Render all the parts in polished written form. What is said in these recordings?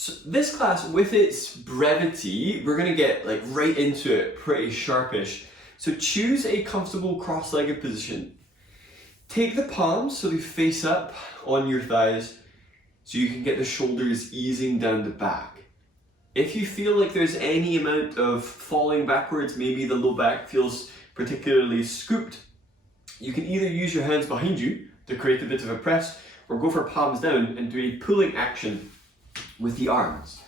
So this class, with its brevity, we're gonna get like right into it, pretty sharpish. So choose a comfortable cross-legged position. Take the palms so they face up on your thighs so you can get the shoulders easing down the back. If you feel like there's any amount of falling backwards, maybe the low back feels particularly scooped, you can either use your hands behind you to create a bit of a press or go for palms down and do a pulling action with the arms.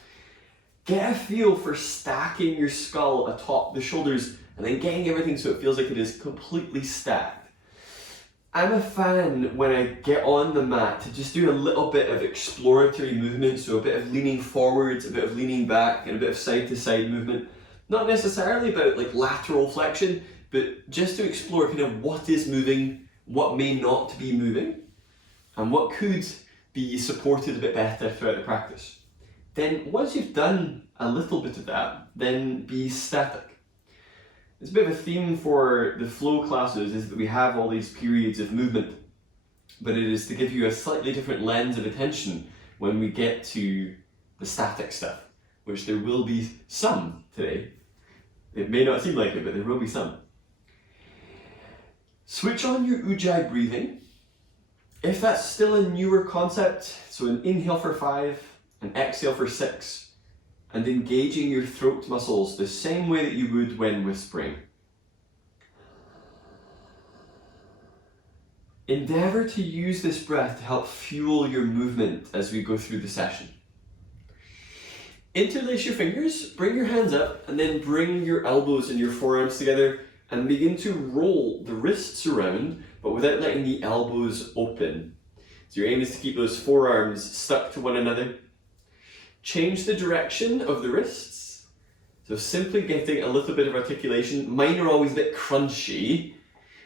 Get a feel for stacking your skull atop the shoulders and then getting everything so it feels like it is completely stacked. I'm a fan when I get on the mat to just do a little bit of exploratory movement, so a bit of leaning forwards, a bit of leaning back, and a bit of side to side movement. Not necessarily about like lateral flexion, but just to explore kind of what is moving, what may not be moving, and what could be supported a bit better throughout the practice. Then once you've done a little bit of that, then be static. It's a bit of a theme for the flow classes is that we have all these periods of movement, but it is to give you a slightly different lens of attention when we get to the static stuff, which there will be some today. It may not seem like it, but there will be some. Switch on your Ujjayi breathing. If that's still a newer concept, so an inhale for 5, an exhale for 6, and engaging your throat muscles the same way that you would when whispering. Endeavour to use this breath to help fuel your movement as we go through the session. Interlace your fingers, bring your hands up, and then bring your elbows and your forearms together and begin to roll the wrists around, but without letting the elbows open. So your aim is to keep those forearms stuck to one another. Change the direction of the wrists. So simply getting a little bit of articulation. Mine are always a bit crunchy.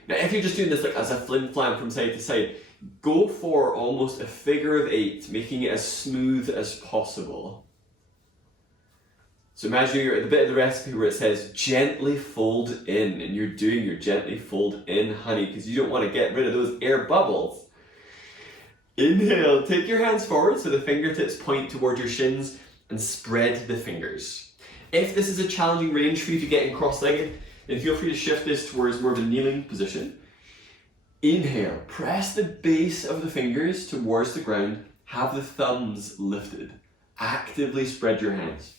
Now if you're just doing this like as a flim flam from side to side, go for almost a figure of 8, making it as smooth as possible. So imagine you're at the bit of the recipe where it says gently fold in, and you're doing your gently fold in, honey, because you don't want to get rid of those air bubbles. Inhale, take your hands forward so the fingertips point towards your shins and spread the fingers. If this is a challenging range for you to get in cross-legged, then feel free to shift this towards more of a kneeling position. Inhale, press the base of the fingers towards the ground, have the thumbs lifted. Actively spread your hands.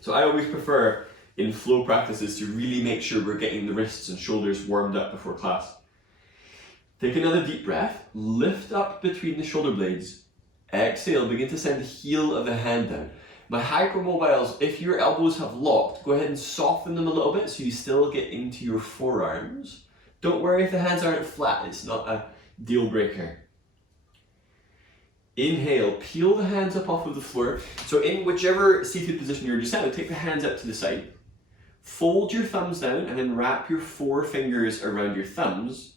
So I always prefer in flow practices to really make sure we're getting the wrists and shoulders warmed up before class. Take another deep breath, lift up between the shoulder blades. Exhale, begin to send the heel of the hand down. My hypermobiles, if your elbows have locked, go ahead and soften them a little bit so you still get into your forearms. Don't worry if the hands aren't flat, it's not a deal breaker. Inhale, peel the hands up off of the floor. So in whichever seated position you're just at, take the hands up to the side. Fold your thumbs down and then wrap your 4 fingers around your thumbs.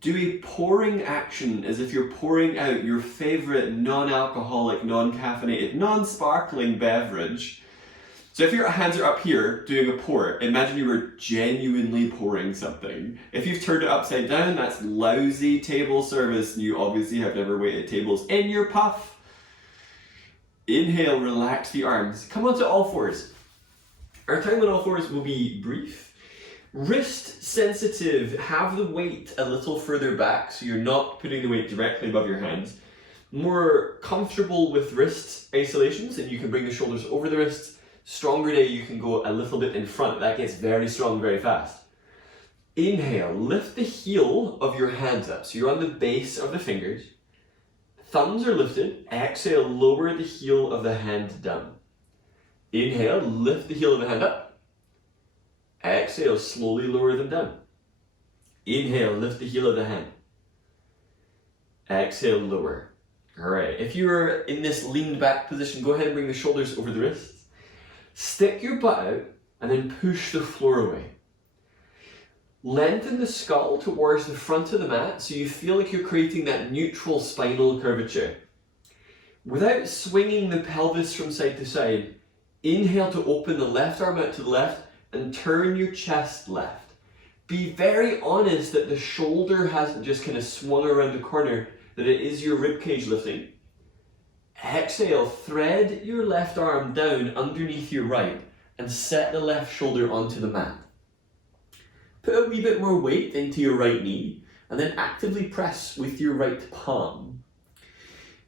Do a pouring action as if you're pouring out your favorite non-alcoholic, non-caffeinated, non-sparkling beverage. So if your hands are up here doing a pour, imagine you were genuinely pouring something. If you've turned it upside down, that's lousy table service, and you obviously have never waited tables in your puff. Inhale, relax the arms. Come onto all fours. Our time on all fours will be brief. Wrist sensitive, have the weight a little further back so you're not putting the weight directly above your hands. More comfortable with wrist isolations and you can bring the shoulders over the wrists. Stronger day you can go a little bit in front, that gets very strong very fast. Inhale, lift the heel of your hands up so you're on the base of the fingers. Thumbs are lifted, exhale, lower the heel of the hand down. Inhale, lift the heel of the hand up. Exhale, slowly lower them down. Inhale, lift the heel of the hand. Exhale, lower. Alright, if you're in this leaned back position, go ahead and bring the shoulders over the wrists. Stick your butt out and then push the floor away. Lengthen the skull towards the front of the mat so you feel like you're creating that neutral spinal curvature. Without swinging the pelvis from side to side, inhale to open the left arm out to the left and turn your chest left. Be very honest that the shoulder hasn't just kind of swung around the corner, that it is your ribcage lifting. Exhale, thread your left arm down underneath your right and set the left shoulder onto the mat. Put a wee bit more weight into your right knee and then actively press with your right palm.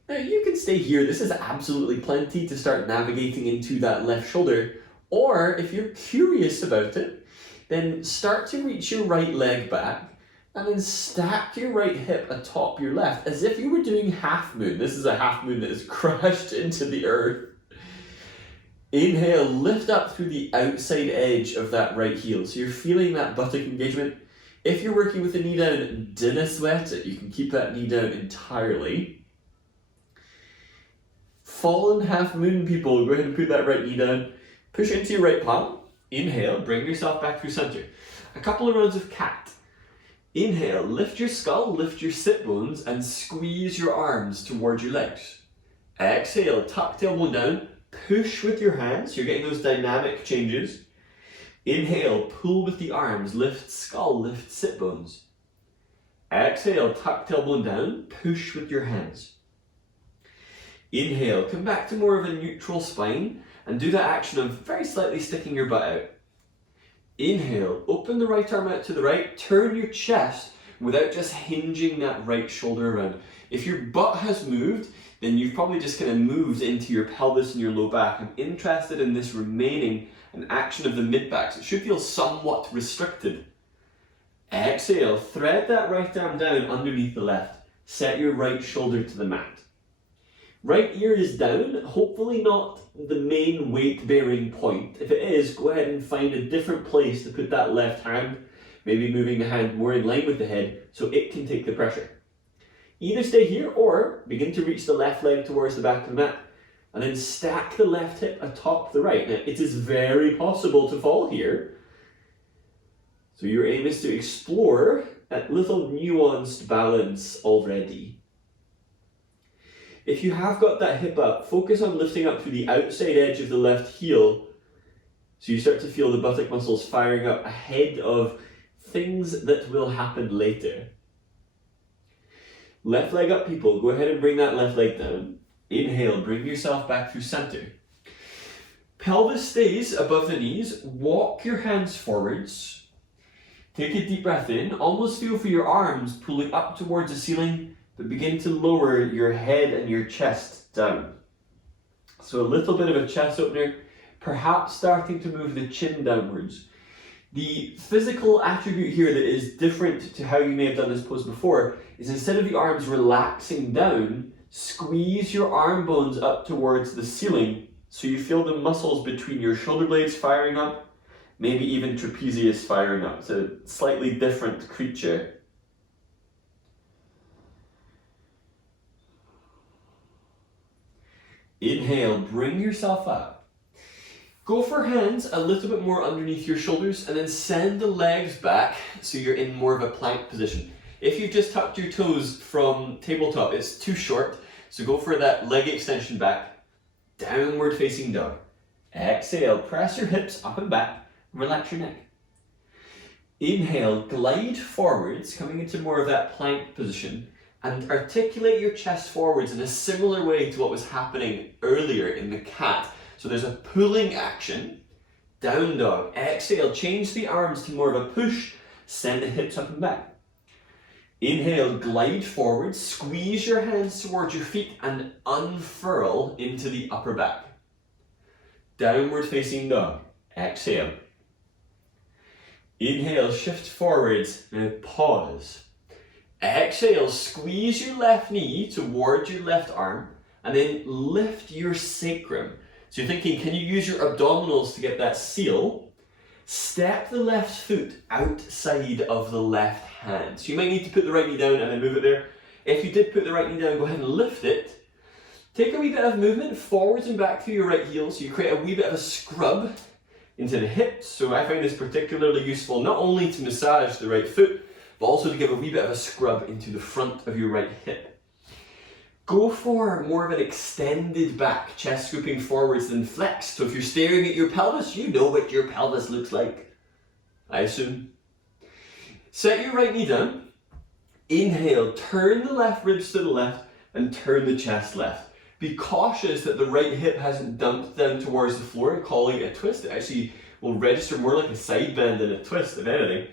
Now you can stay here, this is absolutely plenty to start navigating into that left shoulder, or if you're curious about it, then start to reach your right leg back and then stack your right hip atop your left as if you were doing half moon. This is a half moon that has crashed into the earth. Inhale, lift up through the outside edge of that right heel. So you're feeling that buttock engagement. If you're working with the knee down, dinna sweat it. You can keep that knee down entirely. Fallen half moon people, go ahead and put that right knee down. Push into your right palm. Inhale, bring yourself back through center. A couple of rounds of cat. Inhale, lift your skull, lift your sit bones, and squeeze your arms towards your legs. Exhale, tuck tailbone down, push with your hands, you're getting those dynamic changes. Inhale, pull with the arms, lift skull, lift sit bones. Exhale, tuck tailbone down, push with your hands. Inhale, come back to more of a neutral spine and do that action of very slightly sticking your butt out. Inhale, open the right arm out to the right, turn your chest without just hinging that right shoulder around. If your butt has moved, then you've probably just kind of moved into your pelvis and your low back. I'm interested in this remaining an action of the mid back, so it should feel somewhat restricted. Exhale, thread that right arm down underneath the left. Set your right shoulder to the mat. Right ear is down, hopefully not the main weight-bearing point. If it is, go ahead and find a different place to put that left hand, maybe moving the hand more in line with the head so it can take the pressure. Either stay here or begin to reach the left leg towards the back of the mat and then stack the left hip atop the right. Now, it is very possible to fall here. So your aim is to explore that little nuanced balance already. If you have got that hip up, focus on lifting up through the outside edge of the left heel so you start to feel the buttock muscles firing up ahead of things that will happen later. Left leg up, people. Go ahead and bring that left leg down. Inhale, bring yourself back through center. Pelvis stays above the knees. Walk your hands forwards. Take a deep breath in. Almost feel for your arms pulling up towards the ceiling, but begin to lower your head and your chest down. So a little bit of a chest opener, perhaps starting to move the chin downwards. The physical attribute here that is different to how you may have done this pose before is instead of the arms relaxing down, squeeze your arm bones up towards the ceiling so you feel the muscles between your shoulder blades firing up, maybe even trapezius firing up. It's a slightly different creature. Inhale, bring yourself up. Go for hands a little bit more underneath your shoulders and then send the legs back so you're in more of a plank position. If you've just tucked your toes from tabletop, it's too short, so go for that leg extension back. Downward facing dog. Exhale, press your hips up and back, relax your neck. Inhale, glide forwards, coming into more of that plank position, and articulate your chest forwards in a similar way to what was happening earlier in the cat. So there's a pulling action, down dog. Exhale, change the arms to more of a push, send the hips up and back. Inhale, glide forward, squeeze your hands towards your feet and unfurl into the upper back. Downward facing dog. Exhale. Inhale, shift forwards, now pause. Exhale, squeeze your left knee towards your left arm and then lift your sacrum. So you're thinking, can you use your abdominals to get that seal? Step the left foot outside of the left hand. So you might need to put the right knee down and then move it there. If you did put the right knee down, go ahead and lift it. Take a wee bit of movement forwards and back through your right heel so you create a wee bit of a scrub into the hips. So I find this particularly useful not only to massage the right foot, but also to give a wee bit of a scrub into the front of your right hip. Go for more of an extended back, chest scooping forwards than flexed. So if you're staring at your pelvis, you know what your pelvis looks like, I assume. Set your right knee down. Inhale, turn the left ribs to the left and turn the chest left. Be cautious that the right hip hasn't dumped down towards the floor, calling it a twist. It actually will register more like a side bend than a twist, if anything.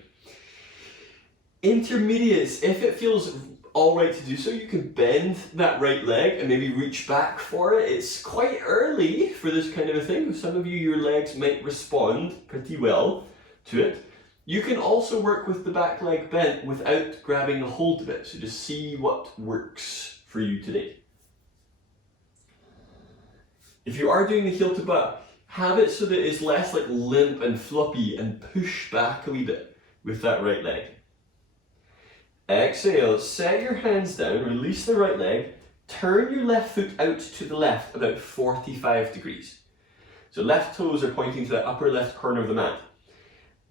Intermediates, if it feels alright to do so, you can bend that right leg and maybe reach back for it. It's quite early for this kind of a thing. Some of you, your legs might respond pretty well to it. You can also work with the back leg bent without grabbing a hold of it. So just see what works for you today. If you are doing the heel to butt, have it so that it's less like limp and floppy and push back a wee bit with that right leg. Exhale, set your hands down, release the right leg, turn your left foot out to the left about 45 degrees. So left toes are pointing to the upper left corner of the mat.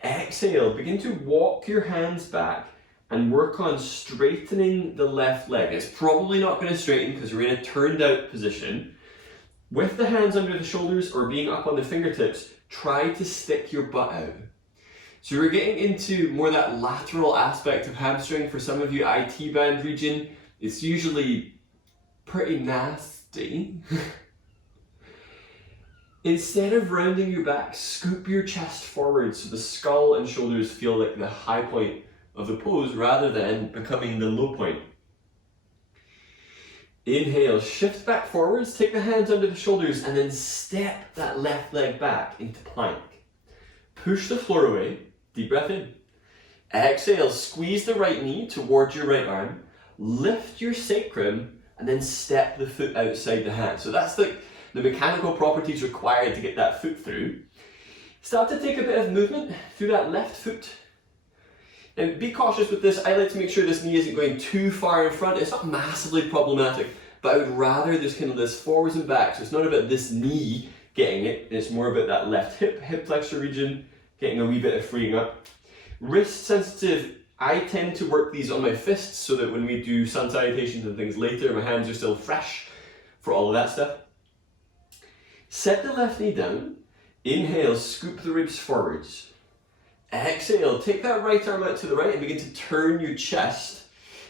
Exhale, begin to walk your hands back and work on straightening the left leg. It's probably not going to straighten because we're in a turned out position. With the hands under the shoulders or being up on the fingertips, try to stick your butt out. So we're getting into more that lateral aspect of hamstring. For some of you, IT band region, it's usually pretty nasty. Instead of rounding your back, scoop your chest forward so the skull and shoulders feel like the high point of the pose rather than becoming the low point. Inhale, shift back forwards, take the hands under the shoulders and then step that left leg back into plank. Push the floor away, deep breath in. Exhale, squeeze the right knee towards your right arm, lift your sacrum and then step the foot outside the hand. So that's the mechanical properties required to get that foot through. Start to take a bit of movement through that left foot. Now be cautious with this. I like to make sure this knee isn't going too far in front. It's not massively problematic, but I would rather there's kind of this forwards and back. So it's not about this knee getting it, it's more about that left hip flexor region, getting a wee bit of freeing up. Wrist sensitive, I tend to work these on my fists so that when we do sun salutations and things later, my hands are still fresh for all of that stuff. Set the left knee down. Inhale, scoop the ribs forwards. Exhale, take that right arm out to the right and begin to turn your chest.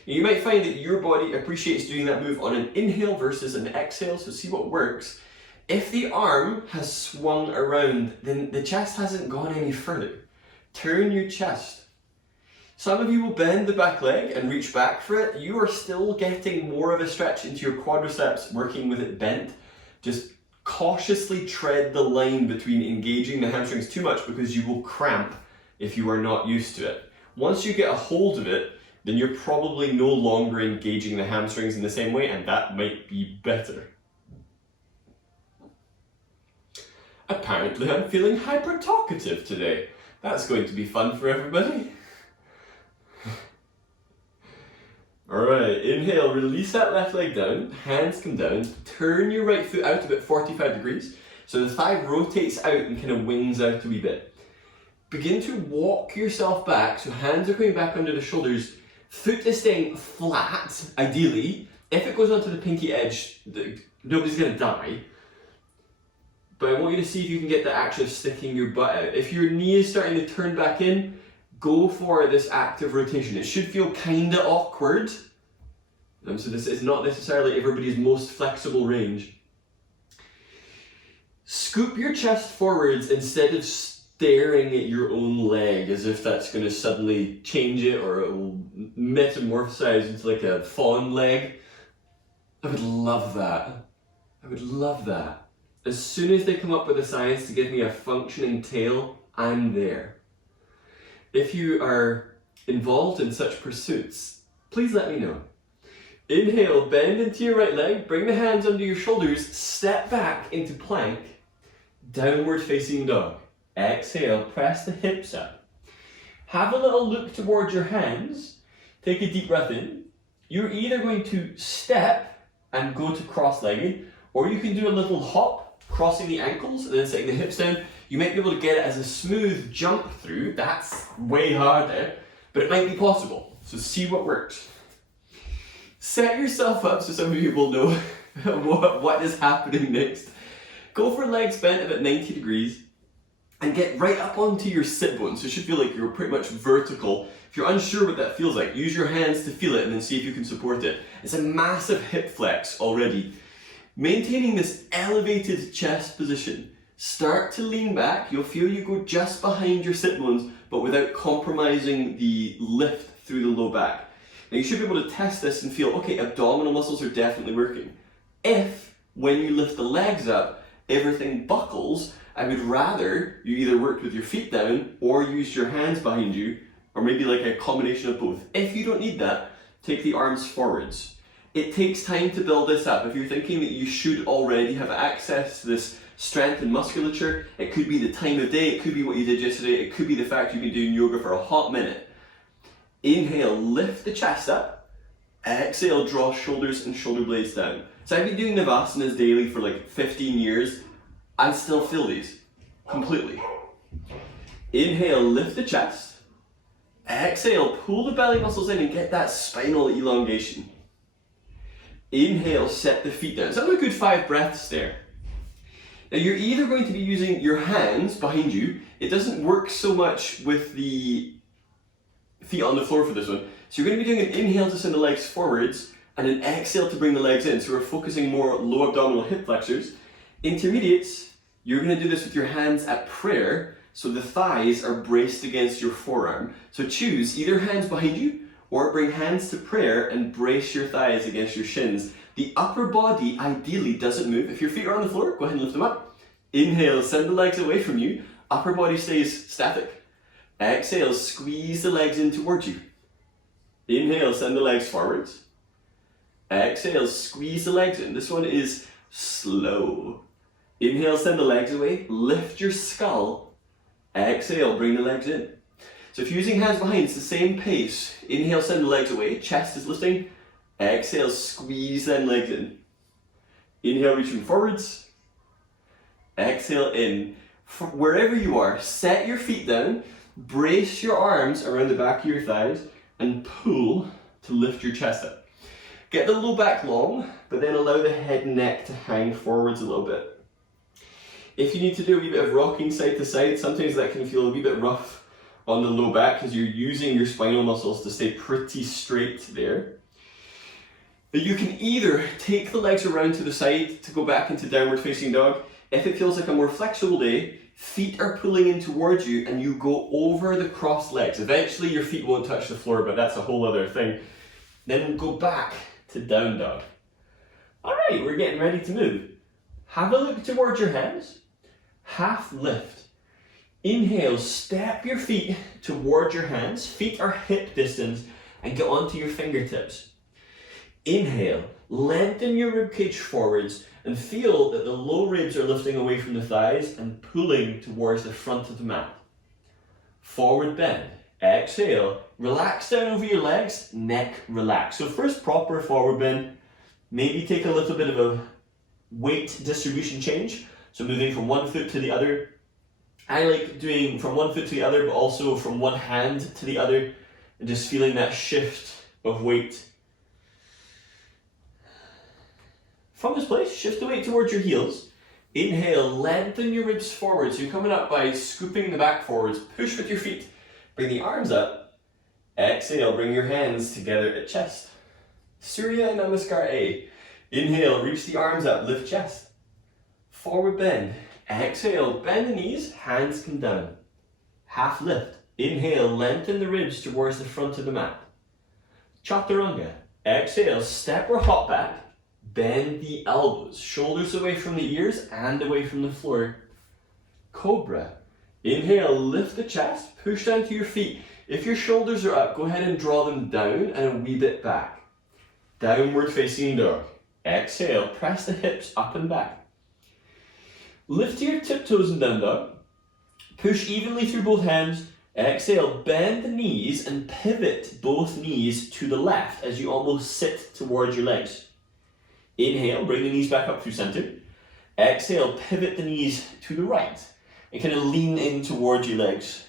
You might find that your body appreciates doing that move on an inhale versus an exhale, so see what works. If the arm has swung around, then the chest hasn't gone any further. Turn your chest. Some of you will bend the back leg and reach back for it. You are still getting more of a stretch into your quadriceps working with it bent. Just cautiously tread the line between engaging the hamstrings too much because you will cramp if you are not used to it. Once you get a hold of it, then you're probably no longer engaging the hamstrings in the same way, and that might be better. Apparently I'm feeling hyper talkative today. That's going to be fun for everybody. Alright, inhale, release that left leg down, hands come down, turn your right foot out about 45 degrees, so the thigh rotates out and kind of wings out a wee bit. Begin to walk yourself back, so hands are coming back under the shoulders, foot is staying flat, ideally. If it goes onto the pinky edge, nobody's going to die. But I want you to see if you can get the action of sticking your butt out. If your knee is starting to turn back in, go for this active rotation. It should feel kind of awkward. So this is not necessarily everybody's most flexible range. Scoop your chest forwards instead of staring at your own leg as if that's going to suddenly change it or it will metamorphosize into like a fawn leg. I would love that. I would love that. As soon as they come up with the science to give me a functioning tail, I'm there. If you are involved in such pursuits, please let me know. Inhale, bend into your right leg, bring the hands under your shoulders, step back into plank, downward facing dog. Exhale, press the hips up. Have a little look towards your hands, take a deep breath in. You're either going to step and go to cross-legged, or you can do a little hop, crossing the ankles and then setting the hips down. You might be able to get it as a smooth jump through. That's way harder, but it might be possible. So see what works. Set yourself up so some of you will know what is happening next. Go for legs bent about 90 degrees and get right up onto your sit bones. So it should feel like you're pretty much vertical. If you're unsure what that feels like, use your hands to feel it and then see if you can support it. It's a massive hip flex already. Maintaining this elevated chest position. Start to lean back. You'll feel you go just behind your sit bones, but without compromising the lift through the low back. Now you should be able to test this and feel, okay, abdominal muscles are definitely working. If, when you lift the legs up, everything buckles, I would rather you either worked with your feet down or used your hands behind you, or maybe like a combination of both. If you don't need that, take the arms forwards. It takes time to build this up. If you're thinking that you should already have access to this strength and musculature, it could be the time of day, it could be what you did yesterday, it could be the fact you've been doing yoga for a hot minute. Inhale, lift the chest up. Exhale, draw shoulders and shoulder blades down. So I've been doing Navasanas daily for like 15 years. I still feel these completely. Inhale, lift the chest. Exhale, pull the belly muscles in and get that spinal elongation. Inhale, set the feet down. So have a good 5 breaths there. Now you're either going to be using your hands behind you. It doesn't work so much with the feet on the floor for this one. So you're going to be doing an inhale to send the legs forwards and an exhale to bring the legs in. So we're focusing more low abdominal hip flexors. Intermediates, you're going to do this with your hands at prayer. So the thighs are braced against your forearm. So choose either hands behind you or bring hands to prayer and brace your thighs against your shins. The upper body ideally doesn't move. If your feet are on the floor, go ahead and lift them up. Inhale, send the legs away from you. Upper body stays static. Exhale, squeeze the legs in towards you. Inhale, send the legs forwards. Exhale, squeeze the legs in. This one is slow. Inhale, send the legs away. Lift your skull. Exhale, bring the legs in. So if you're using hands behind, it's the same pace. Inhale, send the legs away. Chest is lifting. Exhale, squeeze them legs in. Inhale, reaching forwards. Exhale, in. Wherever you are, set your feet down. Brace your arms around the back of your thighs and pull to lift your chest up. Get the low back long, but then allow the head and neck to hang forwards a little bit. If you need to do a wee bit of rocking side to side, sometimes that can feel a wee bit rough on the low back because you're using your spinal muscles to stay pretty straight there. But you can either take the legs around to the side to go back into downward facing dog. If it feels like a more flexible day, feet are pulling in towards you and you go over the crossed legs. Eventually your feet won't touch the floor, but that's a whole other thing. Then go back to down dog. All right, we're getting ready to move. Have a look towards your hands. Half lift. Inhale, step your feet towards your hands. Feet are hip distance and get onto your fingertips. Inhale, lengthen your ribcage forwards and feel that the low ribs are lifting away from the thighs and pulling towards the front of the mat. Forward bend. Exhale, relax down over your legs, neck relax. So first proper forward bend, maybe take a little bit of a weight distribution change. So moving from one foot to the other. I like doing from one foot to the other, but also from one hand to the other, and just feeling that shift of weight. From this place, shift the weight towards your heels. Inhale, lengthen your ribs forward. So you're coming up by scooping the back forwards. Push with your feet. Bring the arms up. Exhale, bring your hands together at chest. Surya Namaskar A. Inhale, reach the arms up, lift chest. Forward bend. Exhale, bend the knees, hands come down. Half lift. Inhale, lengthen the ribs towards the front of the mat. Chaturanga. Exhale, step or hop back. Bend the elbows, shoulders away from the ears and away from the floor. Cobra. Inhale, lift the chest, push down to your feet. If your shoulders are up, go ahead and draw them down and a wee bit back. Downward facing dog. Exhale, press the hips up and back. Lift to your tiptoes and down dog. Push evenly through both hands. Exhale, bend the knees and pivot both knees to the left as you almost sit towards your legs. Inhale, bring the knees back up through center. Exhale, pivot the knees to the right and kind of lean in towards your legs.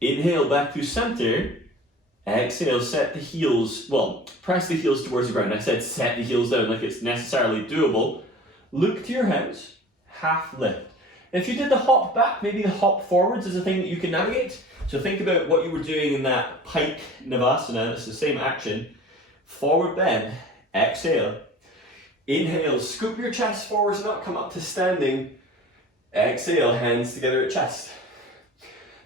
Inhale, back through center. Exhale, set the heels, press the heels towards the ground. I said set the heels down like it's necessarily doable. Look to your hands, half lift. If you did the hop back, maybe the hop forwards is a thing that you can navigate. So think about what you were doing in that pike Navasana. It's the same action. Forward bend, exhale. Inhale, scoop your chest forwards and up, come up to standing. Exhale, hands together at chest.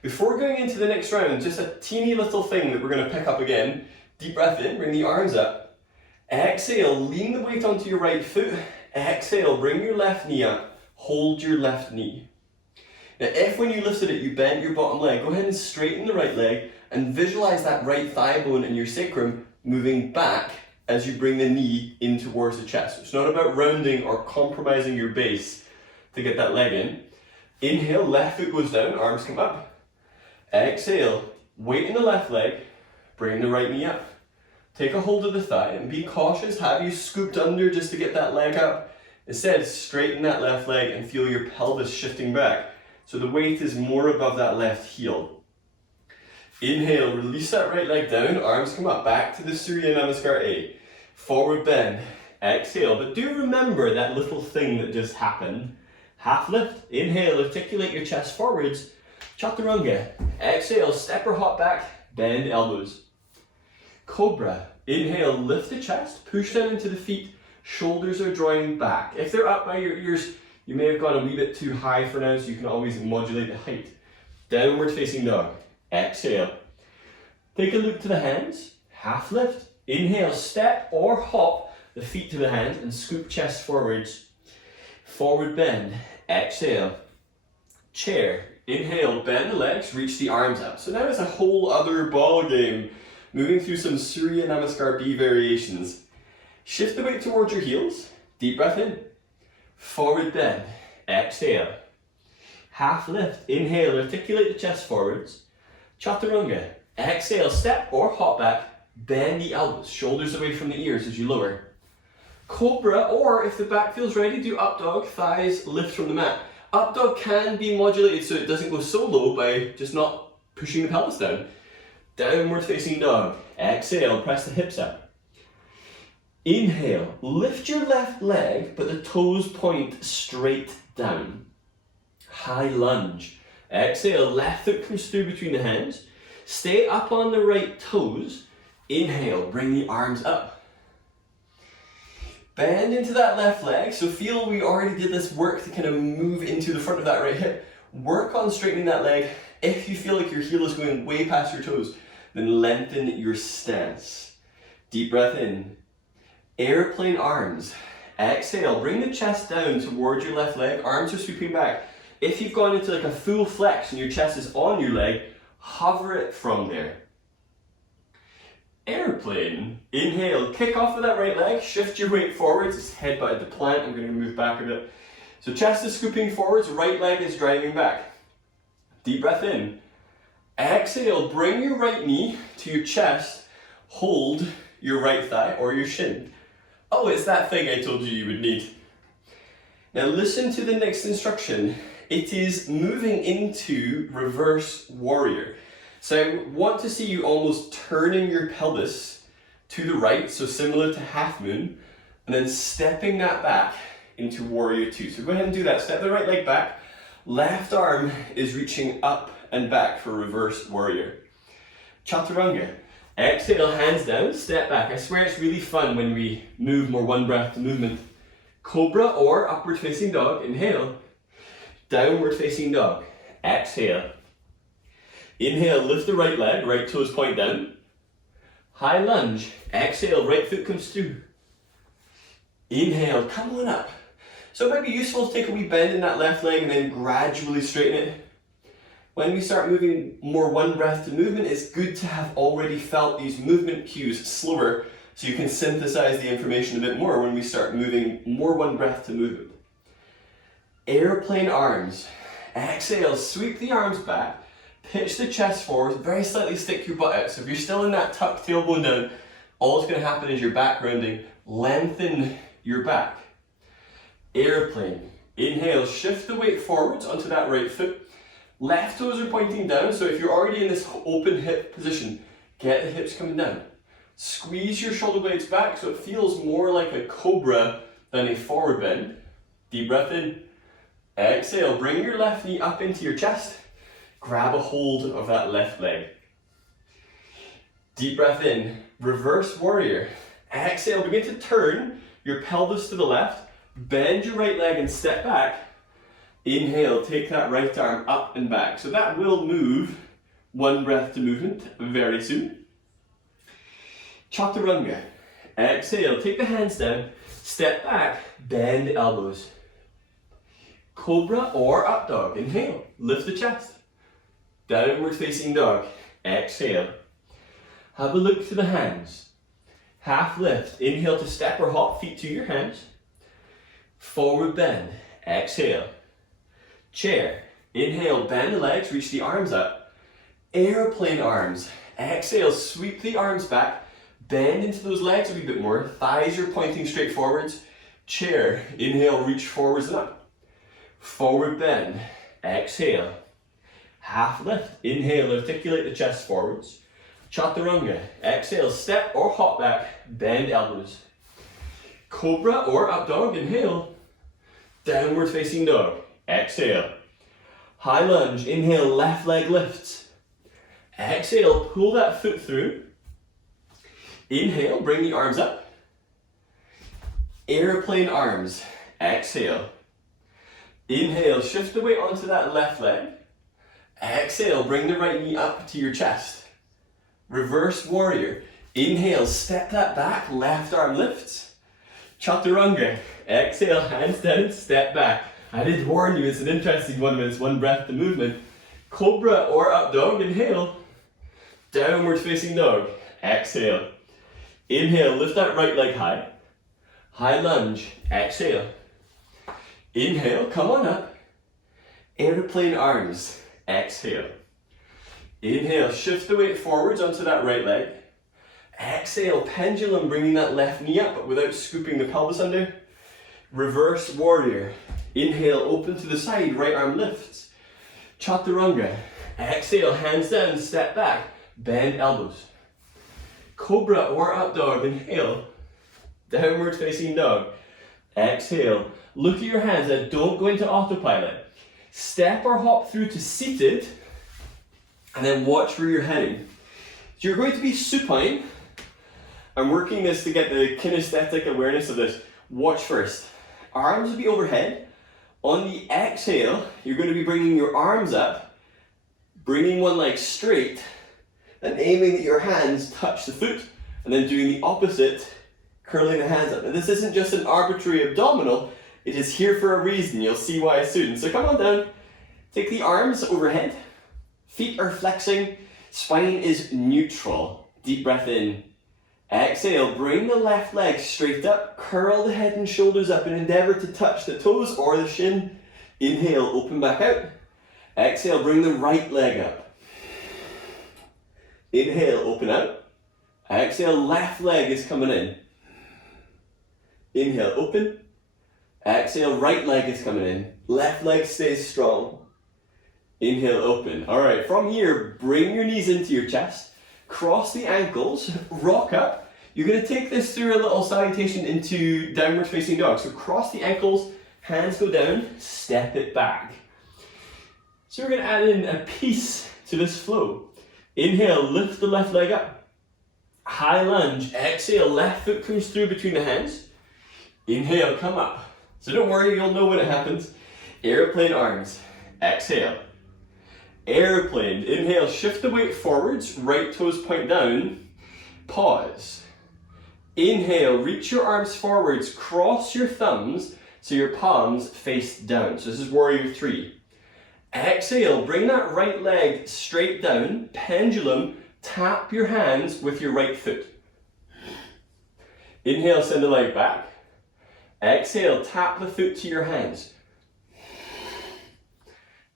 Before going into the next round, just a teeny little thing that we're going to pick up again. Deep breath in, bring the arms up. Exhale, lean the weight onto your right foot. Exhale, bring your left knee up. Hold your left knee. Now, if when you lifted it, you bent your bottom leg, go ahead and straighten the right leg and visualize that right thigh bone in your sacrum moving back as you bring the knee in towards the chest. It's not about rounding or compromising your base to get that leg in. Inhale, left foot goes down, arms come up. Exhale, weight in the left leg, bring the right knee up. Take a hold of the thigh and be cautious. Have you scooped under just to get that leg up? Instead, straighten that left leg and feel your pelvis shifting back. So the weight is more above that left heel. Inhale, release that right leg down, arms come up, back to the Surya Namaskar A. Forward bend, exhale, but do remember that little thing that just happened. Half lift, inhale, articulate your chest forwards, chaturanga. Exhale, step or hop back, bend elbows. Cobra, inhale, lift the chest, push down into the feet, shoulders are drawing back. If they're up by your ears, you may have gone a wee bit too high for now, so you can always modulate the height. Downward facing dog. Exhale. Take a look to the hands. Half lift. Inhale, step or hop the feet to the hands and scoop chest forwards. Forward bend. Exhale. Chair. Inhale, bend the legs, reach the arms up. So now it's a whole other ball game. Moving through some Surya Namaskar B variations. Shift the weight towards your heels. Deep breath in. Forward bend, exhale. Half lift, inhale, articulate the chest forwards. Chaturanga, exhale, step or hop back, bend the elbows, shoulders away from the ears as you lower. Cobra, or if the back feels ready, do up dog, thighs lift from the mat. Up dog can be modulated so it doesn't go so low by just not pushing the pelvis down. Downward facing dog, exhale, press the hips up. Inhale, lift your left leg, but the toes point straight down. High lunge. Exhale, left foot comes through between the hands. Stay up on the right toes. Inhale, bring the arms up. Bend into that left leg. So feel we already did this work to kind of move into the front of that right hip. Work on straightening that leg. If you feel like your heel is going way past your toes, then lengthen your stance. Deep breath in. Airplane arms. Exhale, bring the chest down towards your left leg, arms are sweeping back. If you've gone into like a full flex and your chest is on your leg, hover it from there. Airplane. Inhale, kick off with that right leg, shift your weight forwards, it's headbutt at the plant, I'm going to move back a bit. So chest is scooping forwards, right leg is driving back. Deep breath in. Exhale, bring your right knee to your chest, hold your right thigh or your shin. Oh, it's that thing I told you you would need. Now listen to the next instruction. It is moving into reverse warrior. So I want to see you almost turning your pelvis to the right, so similar to half moon, and then stepping that back into warrior two. So go ahead and do that. Step the right leg back. Left arm is reaching up and back for reverse warrior. Chaturanga. Exhale, hands down, step back. I swear it's really fun when we move more one breath to movement. Cobra or upward facing dog, inhale. Downward facing dog, exhale. Inhale, lift the right leg, right toes point down. High lunge, exhale, right foot comes through. Inhale, come on up. So it might be useful to take a wee bend in that left leg and then gradually straighten it. When we start moving more one breath to movement, it's good to have already felt these movement cues slower so you can synthesize the information a bit more when we start moving more one breath to movement. Airplane arms. Exhale, sweep the arms back, pitch the chest forward, very slightly stick your butt out. So if you're still in that tucked tailbone down, all that's going to happen is your back rounding. Lengthen your back. Airplane. Inhale, shift the weight forwards onto that right foot. Left toes are pointing down, so if you're already in this open hip position, get the hips coming down. Squeeze your shoulder blades back so it feels more like a cobra than a forward bend. Deep breath in. Exhale, bring your left knee up into your chest. Grab a hold of that left leg. Deep breath in, reverse warrior. Exhale, begin to turn your pelvis to the left, bend your right leg and step back. Inhale, take that right arm up and back. So that will move one breath to movement very soon. Chaturanga. Exhale, take the hands down, step back, bend elbows. Cobra or up dog. Inhale, lift the chest. Downward facing dog. Exhale. Have a look to the hands. Half lift. Inhale to step or hop feet to your hands. Forward bend. Exhale. Chair. Inhale, bend the legs, reach the arms up. Airplane arms. Exhale, sweep the arms back. Bend into those legs a wee bit more. Thighs are pointing straight forwards. Chair. Inhale, reach forwards and up. Forward bend. Exhale. Half lift. Inhale, articulate the chest forwards. Chaturanga. Exhale, step or hop back. Bend elbows. Cobra or up dog. Inhale. Downward facing dog. Exhale. High lunge. Inhale, left leg lifts. Exhale, pull that foot through. Inhale, bring the arms up. Airplane arms. Exhale. Inhale, shift the weight onto that left leg. Exhale, bring the right knee up to your chest. Reverse warrior. Inhale, step that back, left arm lifts. Chaturanga. Exhale, hands down, step back. I did warn you, it's an interesting one when it's one breath to movement. Cobra or up dog. Inhale. Downward facing dog. Exhale. Inhale, lift that right leg high. High lunge. Exhale. Inhale, come on up. Airplane arms. Exhale. Inhale, shift the weight forwards onto that right leg. Exhale, pendulum, bringing that left knee up but without scooping the pelvis under. Reverse warrior. Inhale, open to the side, right arm lifts. Chaturanga. Exhale, hands down, step back, bend elbows. Cobra or up dog. Inhale. Downward facing dog. Exhale. Look at your hands and don't go into autopilot. Step or hop through to seated and then watch where you're heading. So you're going to be supine. I'm working this to get the kinesthetic awareness of this. Watch first. Arms will be overhead. On the exhale, you're going to be bringing your arms up, bringing one leg straight, and aiming that your hands touch the foot, and then doing the opposite, curling the hands up. And this isn't just an arbitrary abdominal, it is here for a reason. You'll see why soon. So come on down, take the arms overhead, feet are flexing, spine is neutral. Deep breath in. Exhale, bring the left leg straight up, curl the head and shoulders up and endeavor to touch the toes or the shin. Inhale, open back out. Exhale, bring the right leg up. Inhale, open out. Exhale, left leg is coming in. Inhale, open. Exhale, right leg is coming in. Left leg stays strong. Inhale, open. All right, from here, bring your knees into your chest. Cross the ankles, rock up. You're going to take this through a little salutation into downward facing dog. So cross the ankles, hands go down, step it back. So we're going to add in a piece to this flow. Inhale, lift the left leg up. High lunge, exhale, left foot comes through between the hands. Inhale, come up. So don't worry, you'll know when it happens. Airplane arms, exhale. Airplane, inhale, shift the weight forwards, right toes point down, pause. Inhale, reach your arms forwards, cross your thumbs so your palms face down. So this is warrior 3. Exhale, bring that right leg straight down, pendulum, tap your hands with your right foot. Inhale, send the leg back. Exhale, tap the foot to your hands.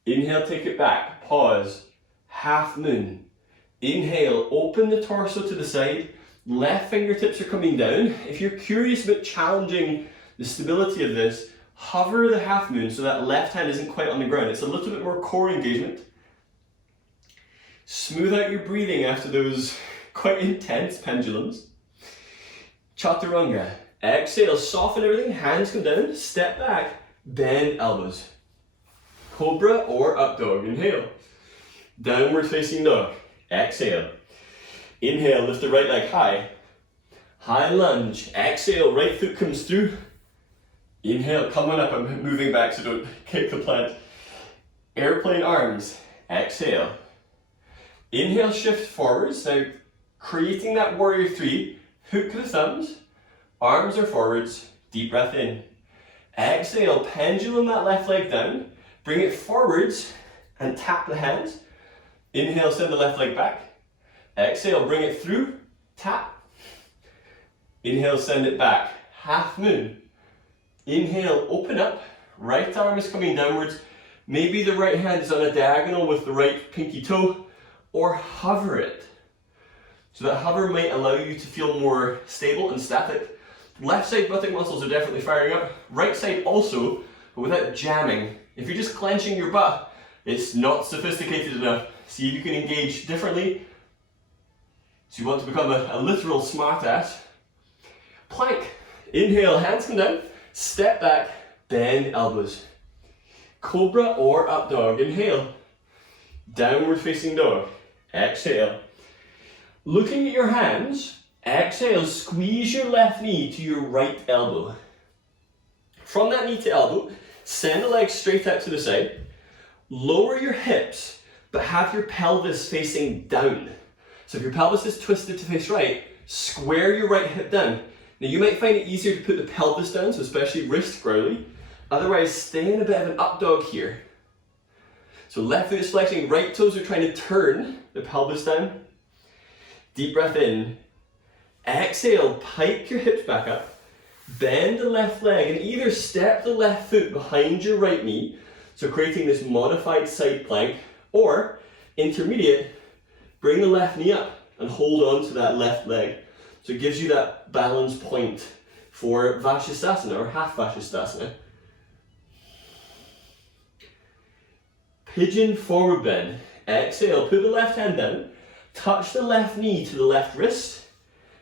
Inhale, take it back, pause, half moon. Inhale, open the torso to the side, left fingertips are coming down. If you're curious about challenging the stability of this, hover the half moon so that left hand isn't quite on the ground. It's a little bit more core engagement. Smooth out your breathing after those quite intense pendulums. Chaturanga. Exhale, soften everything, hands come down, step back, bend elbows. Cobra or up dog. Inhale. Downward facing dog. Exhale. Inhale, lift the right leg high. High lunge. Exhale, right foot comes through. Inhale, come on up, I'm moving back so don't kick the plant. Airplane arms. Exhale. Inhale, shift forwards. Now, creating that warrior three, hook the thumbs, arms are forwards, deep breath in. Exhale, pendulum that left leg down, bring it forwards and tap the hands. Inhale, send the left leg back. Exhale, bring it through, tap. Inhale, send it back, half moon. Inhale, open up, right arm is coming downwards. Maybe the right hand is on a diagonal with the right pinky toe, or hover it. So that hover might allow you to feel more stable and static. Left side buttock muscles are definitely firing up. Right side also, but without jamming. If you're just clenching your butt, it's not sophisticated enough. See if you can engage differently. So you want to become a literal smartass. Plank. Inhale, hands come down. Step back, bend elbows. Cobra or up dog. Inhale. Downward facing dog. Exhale. Looking at your hands, exhale, squeeze your left knee to your right elbow. From that knee to elbow, send the legs straight out to the side. Lower your hips, but have your pelvis facing down. So if your pelvis is twisted to face right, square your right hip down. Now you might find it easier to put the pelvis down, so especially wrist growly. Otherwise, stay in a bit of an up dog here. So left foot is flexing, right toes are trying to turn the pelvis down. Deep breath in. Exhale, pike your hips back up. Bend the left leg and either step the left foot behind your right knee, so creating this modified side plank, or intermediate, bring the left knee up and hold on to that left leg. So it gives you that balance point for Vashisthasana or half Vashisthasana. Pigeon forward bend. Exhale, put the left hand down, touch the left knee to the left wrist,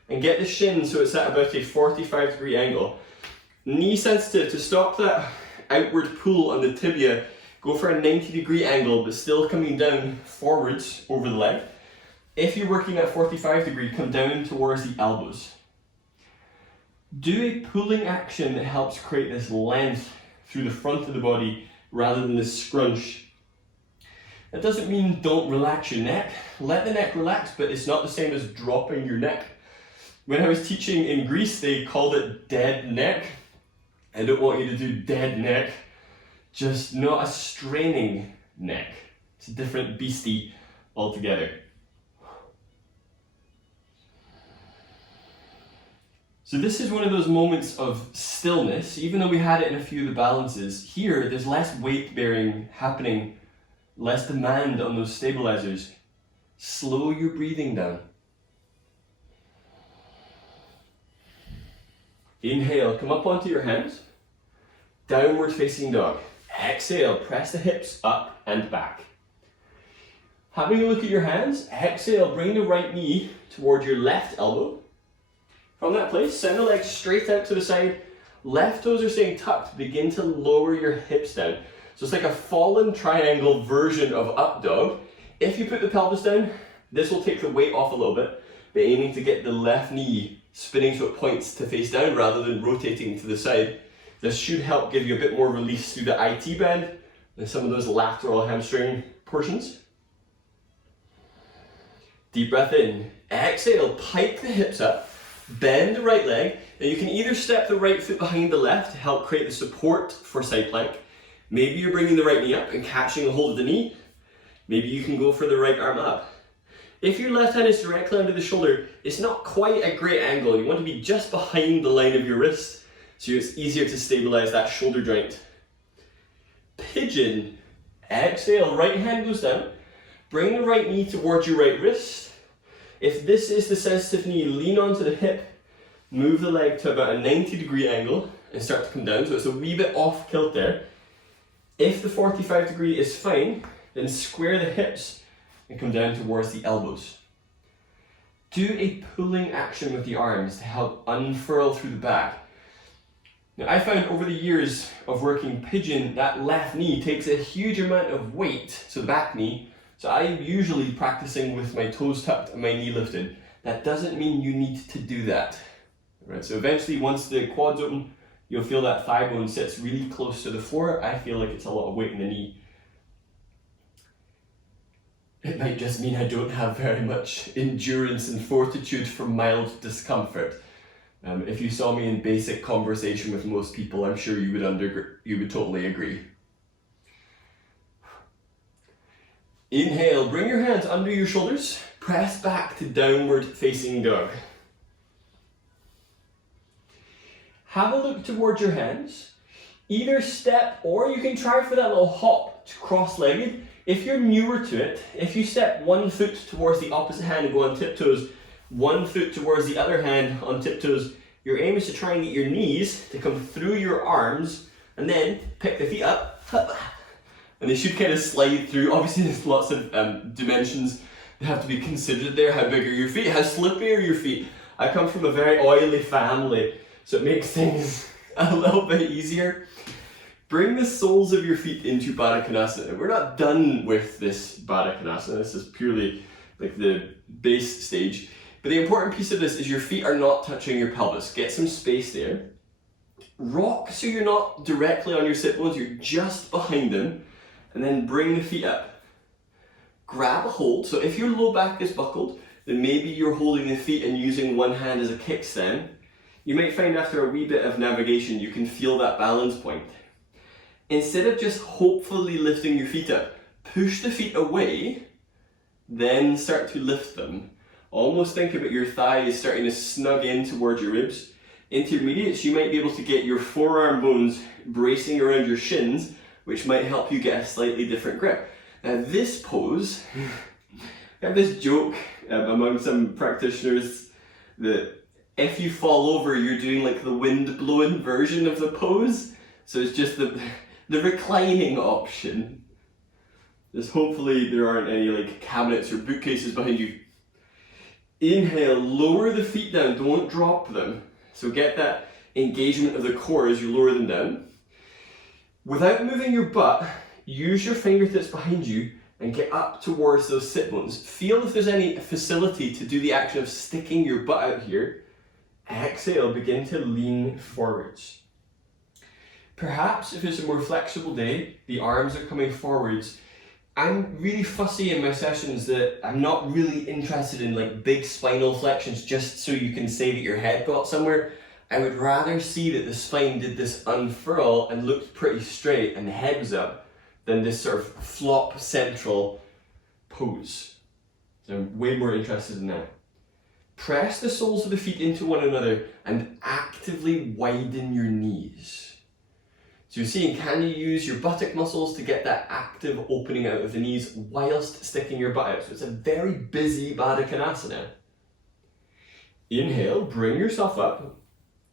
and get the shin so it's at about a 45-degree angle. Knee sensitive, to stop that outward pull on the tibia, go for a 90-degree angle but still coming down forwards over the leg. If you're working at 45 degree, come down towards the elbows. Do a pulling action that helps create this length through the front of the body rather than this scrunch. That doesn't mean don't relax your neck. Let the neck relax, but it's not the same as dropping your neck. When I was teaching in Greece, they called it dead neck. I don't want you to do dead neck, just not a straining neck. It's a different beastie altogether. So this is one of those moments of stillness. Even though we had it in a few of the balances, here there's less weight bearing happening, less demand on those stabilizers. Slow your breathing down. Inhale, come up onto your hands. Downward facing dog. Exhale, press the hips up and back. Having a look at your hands, exhale, bring the right knee toward your left elbow. From that place, send the legs straight out to the side. Left toes are staying tucked. Begin to lower your hips down. So it's like a fallen triangle version of up dog. If you put the pelvis down, this will take the weight off a little bit, but aiming to get the left knee spinning so it points to face down rather than rotating to the side. This should help give you a bit more release through the IT band and some of those lateral hamstring portions. Deep breath in. Exhale, pike the hips up. Bend the right leg. Now you can either step the right foot behind the left to help create the support for side plank. Maybe you're bringing the right knee up and catching a hold of the knee. Maybe you can go for the right arm up. If your left hand is directly under the shoulder, it's not quite a great angle. You want to be just behind the line of your wrist so it's easier to stabilize that shoulder joint. Pigeon. Exhale, right hand goes down. Bring the right knee towards your right wrist. If this is the sensitive knee, lean onto the hip, move the leg to about a 90-degree angle and start to come down, so it's a wee bit off kilt there. If the 45 degree is fine, then square the hips and come down towards the elbows. Do a pulling action with the arms to help unfurl through the back. Now I found over the years of working pigeon, that left knee takes a huge amount of weight, so the back knee. So I'm usually practicing with my toes tucked and my knee lifted. That doesn't mean you need to do that. Right, so eventually once the quad's open, you'll feel that thigh bone sits really close to the floor. I feel like it's a lot of weight in the knee. It might just mean I don't have very much endurance and fortitude for mild discomfort. If you saw me in basic conversation with most people, I'm sure you would totally agree. Inhale, bring your hands under your shoulders, press back to downward facing dog. Have a look towards your hands. Either step, or you can try for that little hop to cross-legged. If you're newer to it, if you step one foot towards the opposite hand and go on tiptoes, one foot towards the other hand on tiptoes, your aim is to try and get your knees to come through your arms and then pick the feet up, and they should kind of slide through. Obviously there's lots of dimensions that have to be considered there. How big are your feet? How slippy are your feet? I come from a very oily family, so it makes things a little bit easier. Bring the soles of your feet into Baddha Konasana. We're not done with this Baddha Konasana. This is purely like the base stage. But the important piece of this is your feet are not touching your pelvis. Get some space there. Rock so you're not directly on your sit bones, you're just behind them. And then bring the feet up. Grab a hold. So if your low back is buckled, then maybe you're holding the feet and using one hand as a kickstand. You might find after a wee bit of navigation, you can feel that balance point. Instead of just hopefully lifting your feet up, push the feet away, then start to lift them. Almost think about your thighs starting to snug in towards your ribs. Intermediates, you might be able to get your forearm bones bracing around your shins, which might help you get a slightly different grip. Now this pose, I have this joke among some practitioners that if you fall over, you're doing like the wind-blowing version of the pose. So it's just the reclining option. Just hopefully there aren't any like cabinets or bookcases behind you. Inhale, lower the feet down, don't drop them. So get that engagement of the core as you lower them down. Without moving your butt, use your fingertips behind you and get up towards those sit bones. Feel if there's any facility to do the action of sticking your butt out here. Exhale, begin to lean forwards. Perhaps if it's a more flexible day, the arms are coming forwards. I'm really fussy in my sessions that I'm not really interested in like big spinal flexions just so you can say that your head got somewhere. I would rather see that the spine did this unfurl and looked pretty straight and the head was up than this sort of flop central pose. So I'm way more interested in that. Press the soles of the feet into one another and actively widen your knees. So you're seeing, can you use your buttock muscles to get that active opening out of the knees whilst sticking your butt out? So it's a very busy Baddha Konasana. Inhale, bring yourself up.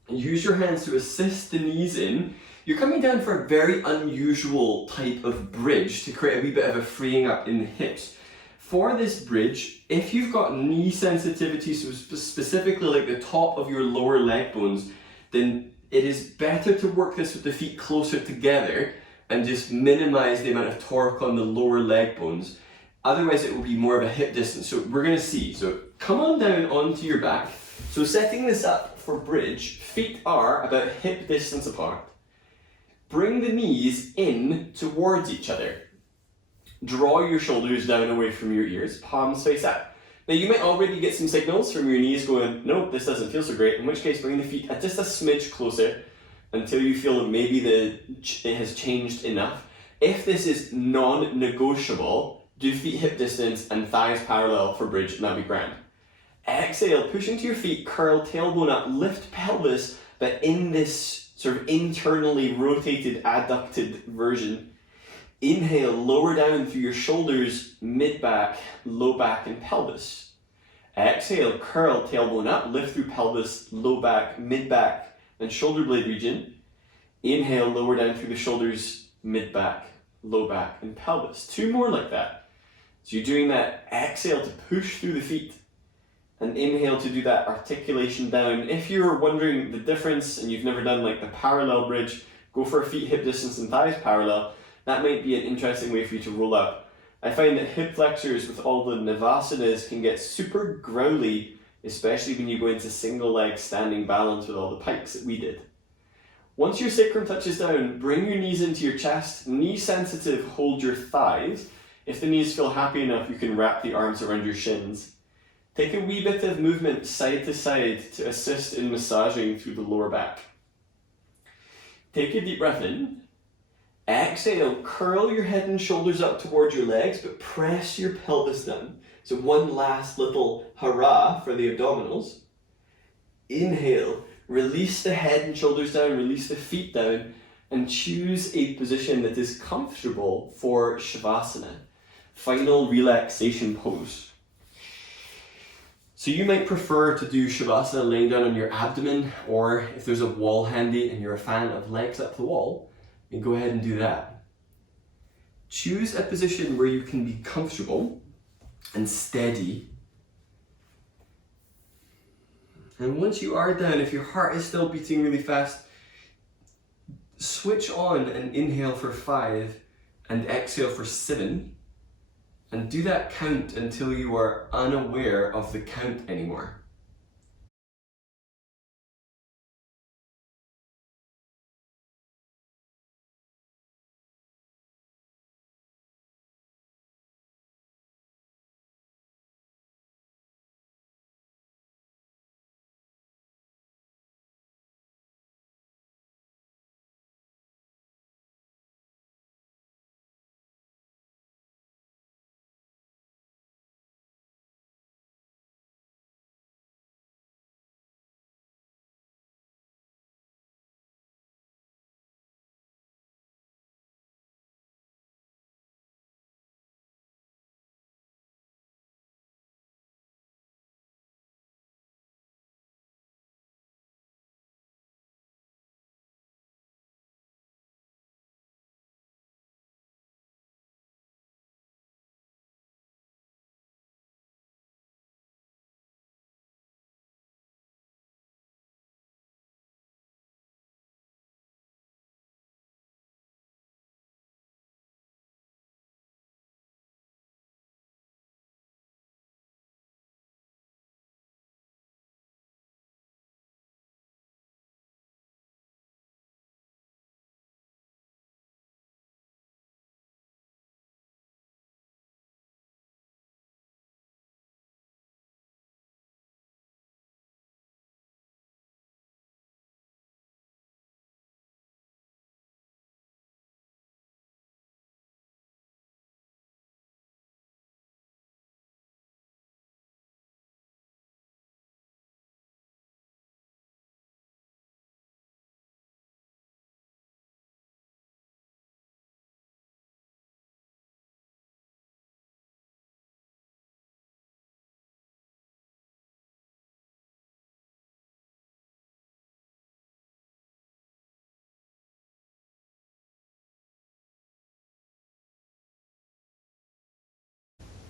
Use your hands to assist the knees in. You're coming down for a very unusual type of bridge to create a wee bit of a freeing up in the hips. For this bridge, if you've got knee sensitivity, so specifically like the top of your lower leg bones, then it is better to work this with the feet closer together and just minimize the amount of torque on the lower leg bones. Otherwise it will be more of a hip distance. So we're going to see. So come on down onto your back. So setting this up for bridge, feet are about hip distance apart. Bring the knees in towards each other. Draw your shoulders down away from your ears, palms face up. Now you might already get some signals from your knees going, no, this doesn't feel so great, in which case bring the feet just a smidge closer until you feel that maybe it has changed enough. If this is non-negotiable, do feet hip distance and thighs parallel for bridge, and that'd be grand. Exhale, push into your feet, curl tailbone up, lift pelvis, but in this sort of internally rotated, adducted version. Inhale, lower down through your shoulders, mid-back, low back, and pelvis. Exhale, curl tailbone up, lift through pelvis, low back, mid-back, and shoulder blade region. Inhale, lower down through the shoulders, mid-back, low back, and pelvis. Two more like that. So you're doing that. Exhale to push through the feet, and inhale to do that articulation down. If you're wondering the difference and you've never done like the parallel bridge, go for feet hip distance and thighs parallel. That might be an interesting way for you to roll up. I find that hip flexors with all the navasanas can get super growly especially when you go into single leg standing balance with all the pikes that we did. Once your sacrum touches down, bring your knees into your chest. Knee sensitive, hold your thighs. If the knees feel happy enough, you can wrap the arms around your shins. Take a wee bit of movement side to side to assist in massaging through the lower back. Take a deep breath in. Exhale, curl your head and shoulders up towards your legs, but press your pelvis down. So one last little hurrah for the abdominals. Inhale, release the head and shoulders down, release the feet down, and choose a position that is comfortable for Shavasana. Final relaxation pose. So you might prefer to do Shavasana laying down on your abdomen, or if there's a wall handy and you're a fan of legs up the wall, then go ahead and do that. Choose a position where you can be comfortable and steady. And once you are down, if your heart is still beating really fast, switch on and inhale for 5 and exhale for 7. And do that count until you are unaware of the count anymore.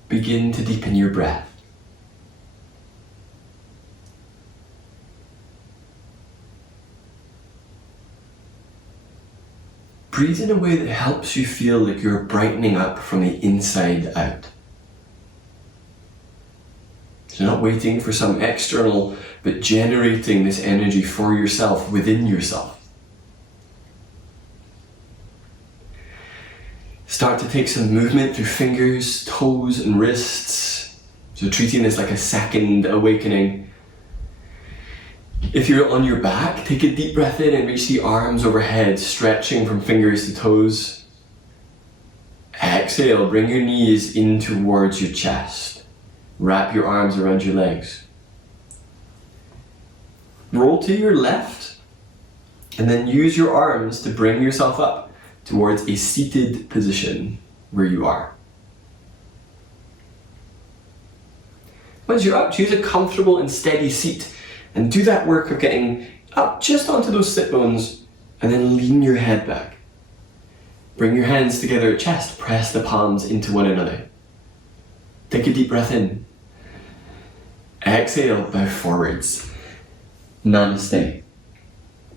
Begin to deepen your breath. Breathe in a way that helps you feel like you're brightening up from the inside out. So not waiting for some external, but generating this energy for yourself, within yourself. Start to take some movement through fingers, toes, and wrists. So treating this like a second awakening. If you're on your back, take a deep breath in and reach the arms overhead, stretching from fingers to toes. Exhale, bring your knees in towards your chest. Wrap your arms around your legs. Roll to your left, and then use your arms to bring yourself up towards a seated position where you are. Once you're up, choose a comfortable and steady seat and do that work of getting up just onto those sit bones and then lean your head back. Bring your hands together at chest, press the palms into one another. Take a deep breath in. Exhale, bow forwards. Namaste.